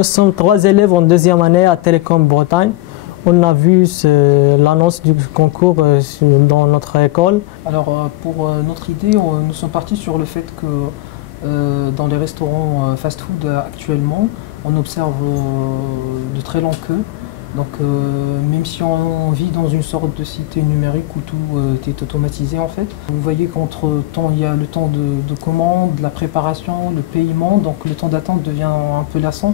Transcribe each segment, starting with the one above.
nous sommes 3 élèves en 2e année à Télécom Bretagne. On a vu l'annonce du concours dans notre école. Alors pour notre idée, nous sommes partis sur le fait que dans les restaurants fast-food actuellement, on observe de très longues queues. Donc même si on vit dans une sorte de cité numérique où tout est automatisé en fait, vous voyez qu'entre-temps il y a le temps de commande, la préparation, le paiement, donc le temps d'attente devient un peu lassant.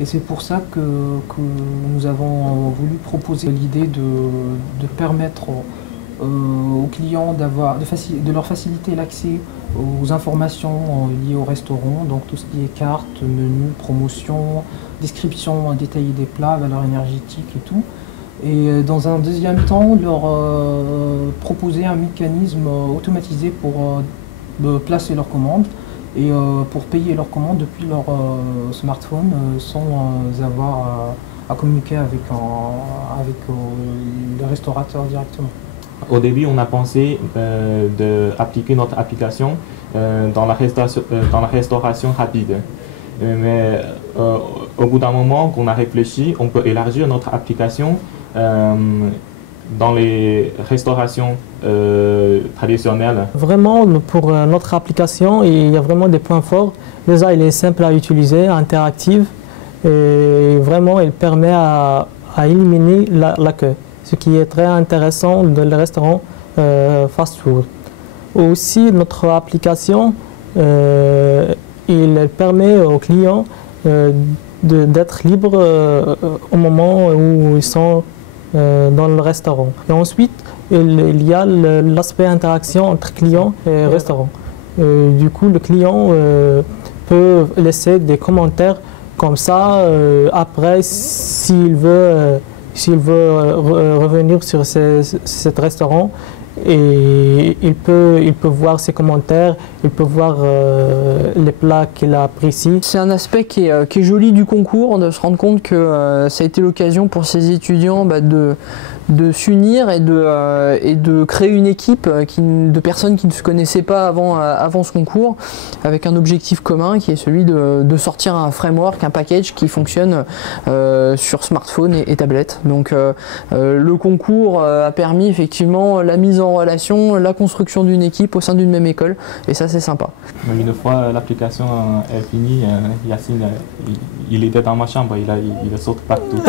Et c'est pour ça que nous avons voulu proposer l'idée de permettre aux clients de leur faciliter l'accès aux informations liées au restaurant, donc tout ce qui est carte, menu, promotion, description détaillée des plats, valeur énergétique et tout. Et dans un deuxième temps, leur proposer un mécanisme automatisé pour placer leurs commandes et pour payer leurs commandes depuis leur smartphone sans avoir à communiquer avec le restaurateur directement. Au début, on a pensé d'appliquer notre application dans la restauration rapide. Mais au bout d'un moment qu'on a réfléchi, on peut élargir notre application dans les restaurations traditionnelles. Vraiment, pour notre application, il y a vraiment des points forts. Déjà, il est simple à utiliser, interactif, et vraiment, il permet à éliminer la queue, ce qui est très intéressant dans les restaurants fast-food. Aussi, notre application, il permet aux clients d'être libres au moment où ils sont dans le restaurant. Et ensuite, il y a l'aspect interaction entre client et restaurant. Du coup, le client peut laisser des commentaires comme ça. Après, s'il veut revenir sur cet restaurant, et il peut voir ses commentaires, il peut voir les plats qu'il apprécie. C'est un aspect qui est joli du concours, de se rendre compte que ça a été l'occasion pour ces étudiants de s'unir et de créer une équipe de personnes qui ne se connaissaient pas avant ce concours, avec un objectif commun qui est celui de sortir un framework, un package qui fonctionne sur smartphone et tablette. Donc le concours a permis effectivement la mise en relation, la construction d'une équipe au sein d'une même école, et ça c'est sympa. Une fois l'application est finie, Yacine, il était dans ma chambre, il saute partout.